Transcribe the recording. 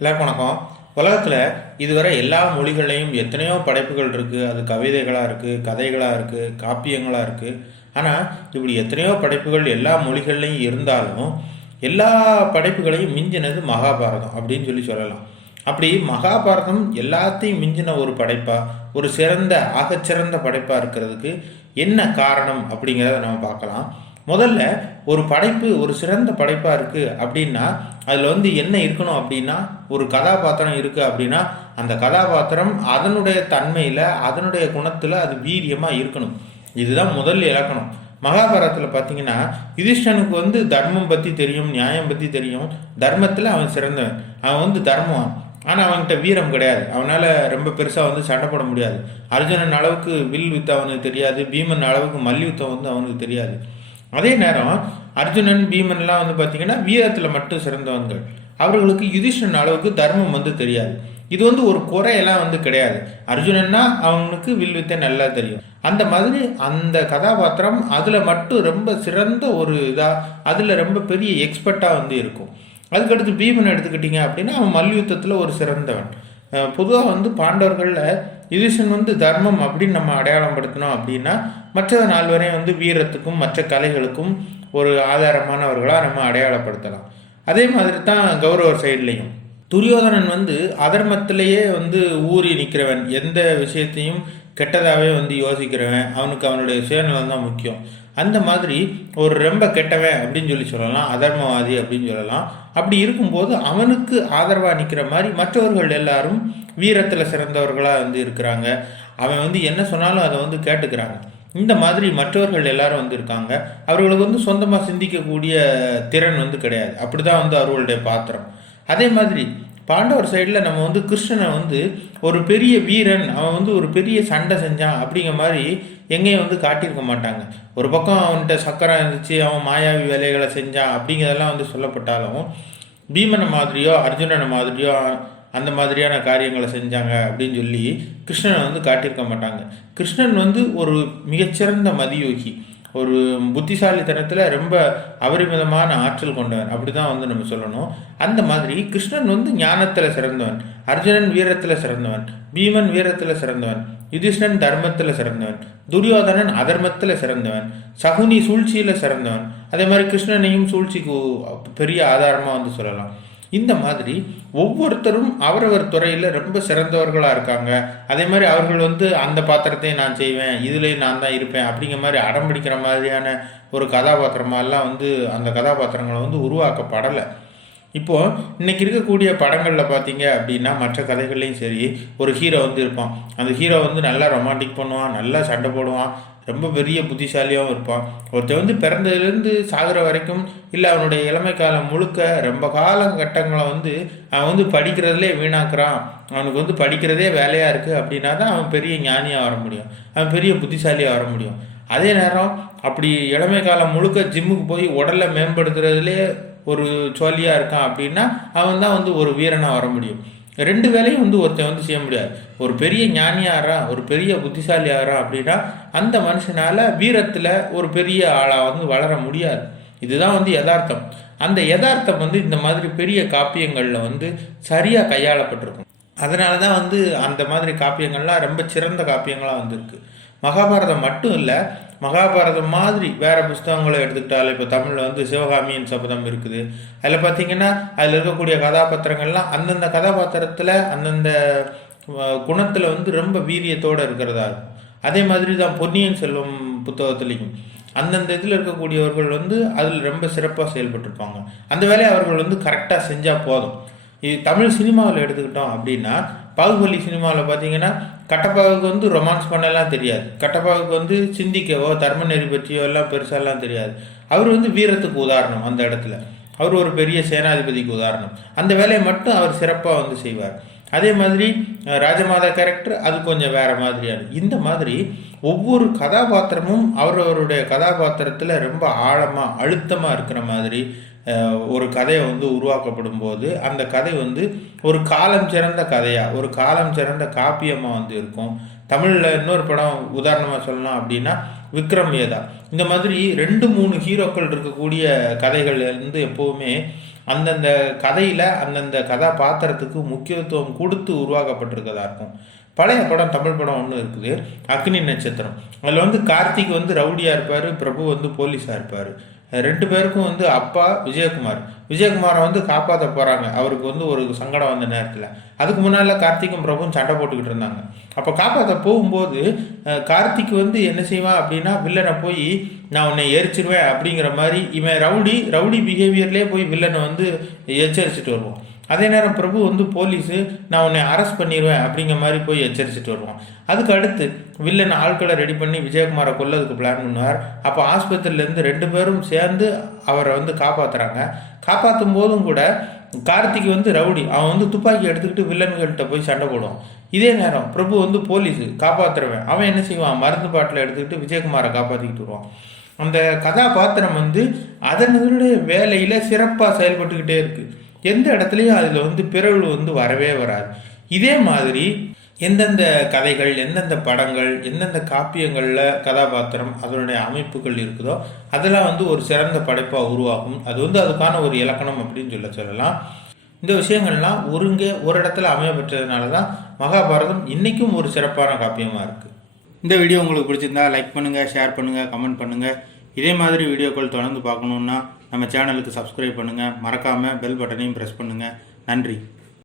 எல்லாருக்கும் வணக்கம். உலகத்தில் இதுவரை எல்லா மொழிகள்லையும் எத்தனையோ படைப்புகள் இருக்குது. அது கவிதைகளாக இருக்குது, கதைகளாக இருக்குது, காப்பியங்களாக இருக்குது. ஆனால் இப்படி எத்தனையோ படைப்புகள் எல்லா மொழிகள்லையும் இருந்தாலும் எல்லா படைப்புகளையும் மிஞ்சினது மகாபாரதம் அப்படின்னு சொல்லலாம். அப்படி மகாபாரதம் எல்லாத்தையும் மிஞ்சின ஒரு படைப்பாக, ஒரு ஆகச்சிறந்த படைப்பாக இருக்கிறதுக்கு என்ன காரணம் அப்படிங்கிறத நம்ம பார்க்கலாம். முதல்ல ஒரு படைப்பு ஒரு சிறந்த படைப்பாக இருக்குது அப்படின்னா அதில் என்ன இருக்கணும் அப்படின்னா, ஒரு கதாபாத்திரம் இருக்குது அப்படின்னா அந்த கதாபாத்திரம் அதனுடைய தன்மையில், அதனுடைய குணத்தில் அது வீரியமாக இருக்கணும். இதுதான் முதல் இலக்கணம். மகாபாரதத்தில் பார்த்தீங்கன்னா யுதிஷ்டனுக்கு தர்மம் பற்றி தெரியும், நியாயம் பற்றி தெரியும். தர்மத்தில் அவன் சிறந்தவன், அவன் தர்மம். ஆனால் அவன்கிட்ட வீரம் கிடையாது. அவனால் ரொம்ப பெருசாக சண்டை போட முடியாது. அர்ஜுனன் அளவுக்கு வில் வித்த அவனுக்கு தெரியாது, பீமன் அளவுக்கு மல்யுத்தம் அவனுக்கு தெரியாது. அதே நேரம் அர்ஜுனன் பீமன்லாம் பார்த்தீங்கன்னா வீரத்தில் மட்டும் சிறந்தவங்கள். அவர்களுக்கு யுதிஷ்டன் அளவுக்கு தர்மம் தெரியாது. இது ஒரு குறையெல்லாம் கிடையாது. அர்ஜுனன்னா அவனுக்கு வில்வித்தை நல்லா தெரியும். அந்த மாதிரி அந்த கதாபாத்திரம் அதில் மட்டும் ரொம்ப சிறந்த ஒரு இதாக, அதில் ரொம்ப பெரிய எக்ஸ்பர்ட்டாக இருக்கும். அதுக்கடுத்து பீமன் எடுத்துக்கிட்டீங்க அப்படின்னா அவன் மல்யுத்தத்தில் ஒரு சிறந்தவன். பொதுவாக பாண்டவர்களில் யுதிஷ்டன் தர்மம் அப்படின்னு நம்ம அடையாளம் படுத்தினோம் அப்படின்னா மற்ற 4 வரையும் வீரத்துக்கும் மற்ற கலைகளுக்கும் ஒரு ஆதாரமானவர்களாக நம்ம அடையாளப்படுத்தலாம். அதே மாதிரி தான் கௌரவர் சைட்லையும் துரியோதனன் அதர்மத்திலேயே ஊறி நிற்கிறவன், எந்த விஷயத்தையும் கெட்டதாகவே யோசிக்கிறவன், அவனுக்கு அவனுடைய சுயநலம் தான் முக்கியம். அந்த மாதிரி ஒரு ரொம்ப கெட்டவன் அப்படின்னு சொல்லலாம், அதர்மவாதி அப்படின்னு சொல்லலாம். அப்படி இருக்கும்போது அவனுக்கு ஆதரவாக நிற்கிற மாதிரி மற்றவர்கள் எல்லாரும் வீரத்தில் சிறந்தவர்களாக இருக்கிறாங்க. அவன் என்ன சொன்னாலும் அதை கேட்டுக்கிறாங்க. இந்த மாதிரி மற்றவர்கள் எல்லாரும் இருக்காங்க. அவர்களுக்கு சொந்தமாக சிந்திக்கக்கூடிய திறன் கிடையாது. அப்படி தான் அவர்களுடைய பாத்திரம். அதே மாதிரி பாண்டவர் சைடில் நம்ம கிருஷ்ணனை ஒரு பெரிய வீரன், அவன் ஒரு பெரிய சண்டை செஞ்சான் அப்படிங்கிற மாதிரி எங்கேயும் காட்டியிருக்க மாட்டாங்க. ஒரு பக்கம் அவன்கிட்ட சக்கரம் இருந்துச்சு, அவன் மாயாவி வேலைகளை செஞ்சான் அப்படிங்கிறதெல்லாம் சொல்லப்பட்டாலும் பீமனை மாதிரியோ அர்ஜுனனை மாதிரியோ அந்த மாதிரியான காரியங்களை செஞ்சாங்க அப்படின்னு சொல்லி கிருஷ்ணனை காட்டியிருக்க மாட்டாங்க. கிருஷ்ணன் ஒரு மிகச்சிறந்த மதியோகி, ஒரு புத்திசாலித்தனத்தில் ரொம்ப அபரிமிதமான ஆற்றல் கொண்டவன், அப்படி தான் நம்ம சொல்லணும். அந்த மாதிரி கிருஷ்ணன் ஞானத்தில் சிறந்தவன், அர்ஜுனன் வீரத்தில் சிறந்தவன், பீமன் வீரத்தில் சிறந்தவன், யுதிஷ்டன் தர்மத்தில் சிறந்தவன், துரியோதனன் அதர்மத்தில் சிறந்தவன், சகுனி சூழ்ச்சியில் சிறந்தவன். அதே மாதிரி கிருஷ்ணனையும் சூழ்ச்சிக்கு பெரிய ஆதாரமாக சொல்லலாம். இந்த மாதிரி ஒவ்வொருத்தரும் அவரவர் துறையில் ரொம்ப சிறந்தவர்களாக இருக்காங்க. அதே மாதிரி அவர்கள் அந்த பாத்திரத்தை நான் செய்வேன், இதுலேயும் நான் தான் இருப்பேன் அப்படிங்கிற மாதிரி அடம் பிடிக்கிற மாதிரியான ஒரு கதாபாத்திரமெல்லாம் அந்த கதாபாத்திரங்களை உருவாக்கப்படலை. இப்போது இன்றைக்கி இருக்கக்கூடிய படங்களில் பார்த்தீங்க அப்படின்னா மற்ற கதைகள்லையும் சரி, ஒரு ஹீரோ இருப்பான். அந்த ஹீரோ நல்லா ரொமான்டிக் பண்ணுவான், நல்லா சண்டை போடுவான், ரொம்ப பெரிய புத்திசாலியாகவும் இருப்பான். ஒருத்தர் பிறந்ததுலேருந்து சாகிற வரைக்கும், இல்லை அவனுடைய இளமை காலம் முழுக்க ரொம்ப காலகட்டங்களை அவன் படிக்கிறதுலே வீணாக்குறான், அவனுக்கு படிக்கிறதே வேலையாக இருக்குது அப்படின்னா தான் அவன் பெரிய ஞானியாக வர முடியும், அவன் பெரிய புத்திசாலியாக வர முடியும். அதே நேரம் அப்படி இளமை காலம் முழுக்க ஜிம்முக்கு போய் உடலை மேம்படுத்துறதுலே ஒரு சோழியாக இருக்கான் அப்படின்னா அவன் தான் ஒரு வீரனாக வர முடியும். 2 வேலையும் ஒருத்தன் செய்ய முடியாது. ஒரு பெரிய ஞானியாரா, ஒரு பெரிய புத்திசாலியாரா அப்படின்னா அந்த மனுஷனால் வீரத்தில் ஒரு பெரிய ஆளாக வளர முடியாது. இதுதான் யதார்த்தம். அந்த யதார்த்தம் இந்த மாதிரி பெரிய காப்பியங்களில் சரியாக கையாளப்பட்டிருக்கும். அதனால தான் அந்த மாதிரி காப்பியங்கள்லாம் ரொம்ப சிறந்த காப்பியங்களாக இருக்குது. மகாபாரதம் மட்டும் இல்லை, மகாபாரதம் மாதிரி வேறு புஸ்தகங்களை எடுத்துக்கிட்டாலும் இப்போ தமிழில் சிவகாமியின் சபதம் இருக்குது. அதில் பார்த்திங்கன்னா அதில் இருக்கக்கூடிய கதாபாத்திரங்கள்லாம் அந்தந்த கதாபாத்திரத்தில் அந்தந்த குணத்தில் ரொம்ப வீரியத்தோடு இருக்கிறதா இருக்கும். அதே மாதிரி தான் பொன்னியின் செல்வம் புத்தகத்துலேயும் அந்தந்த இதில் இருக்கக்கூடியவர்கள் அதில் ரொம்ப சிறப்பாக செயல்பட்டுருப்பாங்க. அந்த வேலையை அவர்கள் கரெக்டாக செஞ்சால் போதும். இது தமிழ் சினிமாவில் எடுத்துக்கிட்டோம் அப்படின்னா பாகுபலி சினிமாவில் பார்த்தீங்கன்னா கட்டப்பாவுக்கு ரொமான்ஸ் பண்ணலாம் தெரியாது, கட்டப்பாவுக்கு சிந்திக்கவோ தர்ம நெறி பற்றியோ எல்லாம் பெருசாலாம் தெரியாது. அவர் வீரத்துக்கு உதாரணம். அந்த இடத்துல அவர் ஒரு பெரிய சேனாதிபதிக்கு உதாரணம். அந்த வேலையை மட்டும் அவர் சிறப்பாக செய்வார். அதே மாதிரி ராஜமாதா கேரக்டர் அது கொஞ்சம் வேறு மாதிரியான. இந்த மாதிரி ஒவ்வொரு கதாபாத்திரமும் அவரவருடைய கதாபாத்திரத்தில் ரொம்ப ஆழமாக அழுத்தமாக இருக்கிற மாதிரி ஒரு கதையை உருவாக்கப்படும் போது அந்த கதை ஒரு காலம் சிறந்த கதையாக, ஒரு காலம் சிறந்த காப்பியமாக இருக்கும். தமிழில் இன்னொரு படம் உதாரணமாக சொல்லலாம் அப்படின்னா விக்ரம் வேதா. இந்த மாதிரி 2-3 ஹீரோக்கள் இருக்கக்கூடிய கதைகள் எப்போவுமே அந்தந்த கதையில் அந்தந்த கதாபாத்திரத்துக்கு முக்கியத்துவம் கொடுத்து உருவாக்கப்பட்டிருக்கதா இருக்கும். பழைய படம், தமிழ் படம் ஒன்று இருக்குது, அக்னி நட்சத்திரம். அதில் வந்து கார்த்திக் வந்து ரவுடியாக இருப்பார், பிரபு வந்து போலீஸாக இருப்பார். ரெண்டு பேருக்கும் வந்து அப்பா விஜயகுமாரை வந்து காப்பாற்ற போகிறாங்க. அவருக்கு வந்து ஒரு சங்கடம் வந்த நேரத்தில், அதுக்கு முன்னால் கார்த்திக்கும் பிரபுவும் சண்டை போட்டுக்கிட்டு இருந்தாங்க. அப்போ காப்பாற்ற போகும்போது கார்த்திக் வந்து என்ன செய்வான் அப்படின்னா, வில்லனை போய் நான் உன்னை எரிச்சிருவேன் அப்படிங்கிற மாதிரி, இவன் ரவுடி பிஹேவியர்லேயே போய் வில்லனை வந்து எச்சரிச்சுட்டு வருவான். அதே நேரம் பிரபு வந்து போலீஸு, நான் உன்னை அரெஸ்ட் பண்ணிடுவேன் அப்படிங்கிற மாதிரி போய் எச்சரிச்சுட்டு வருவான். அதுக்கு அடுத்து வில்லன் ஆட்களை ரெடி பண்ணி விஜயகுமாரை கொல்லதுக்கு பிளான் பண்ணுவார். அப்போ ஆஸ்பத்திரியிலேருந்து ரெண்டு பேரும் சேர்ந்து அவரை வந்து காப்பாற்றுறாங்க. காப்பாற்றும் போதும் கூட கார்த்திக் வந்து ரவுடி, அவன் வந்து துப்பாக்கி எடுத்துக்கிட்டு வில்லன்கள்கிட்ட போய் சண்டை போடுவான். இதே நேரம் பிரபு வந்து போலீஸு காப்பாற்றுறவன், அவன் என்ன செய்வான், மருந்து பாட்டில் எடுத்துக்கிட்டு விஜயகுமாரை காப்பாற்றிக்கிட்டு வருவான். அந்த கதாபாத்திரம் வந்து அதனுடைய வேலையில் சிறப்பாக செயல்பட்டுக்கிட்டே இருக்குது. எந்த இடத்துலையும் அதில் வந்து பிறகு வந்து வரவே வராது. இதே மாதிரி எந்தெந்த கதைகள், எந்தெந்த படங்கள், எந்தெந்த காப்பியங்களில் கதாபாத்திரம் அதனுடைய அமைப்புகள் இருக்குதோ அதெல்லாம் வந்து ஒரு சிறந்த படைப்பாக உருவாகும். அது வந்து அதுக்கான ஒரு இலக்கணம் அப்படின்னு சொல்லலாம். இந்த விஷயங்கள்லாம் ஒரு இடத்துல அமையப்பெற்றதுனால தான் மகாபாரதம் இன்றைக்கும் ஒரு சிறப்பான காப்பியமாக இருக்குது. இந்த வீடியோ உங்களுக்கு பிடிச்சிருந்தா லைக் பண்ணுங்கள், ஷேர் பண்ணுங்கள், கமெண்ட் பண்ணுங்கள். இதே மாதிரி வீடியோக்கள் தொடர்ந்து பார்க்கணுன்னா நம்ம சேனலுக்கு சப்ஸ்கிரைப் பண்ணுங்கள். மறக்காமல் பெல் பட்டனையும் ப்ரெஸ் பண்ணுங்கள். நன்றி.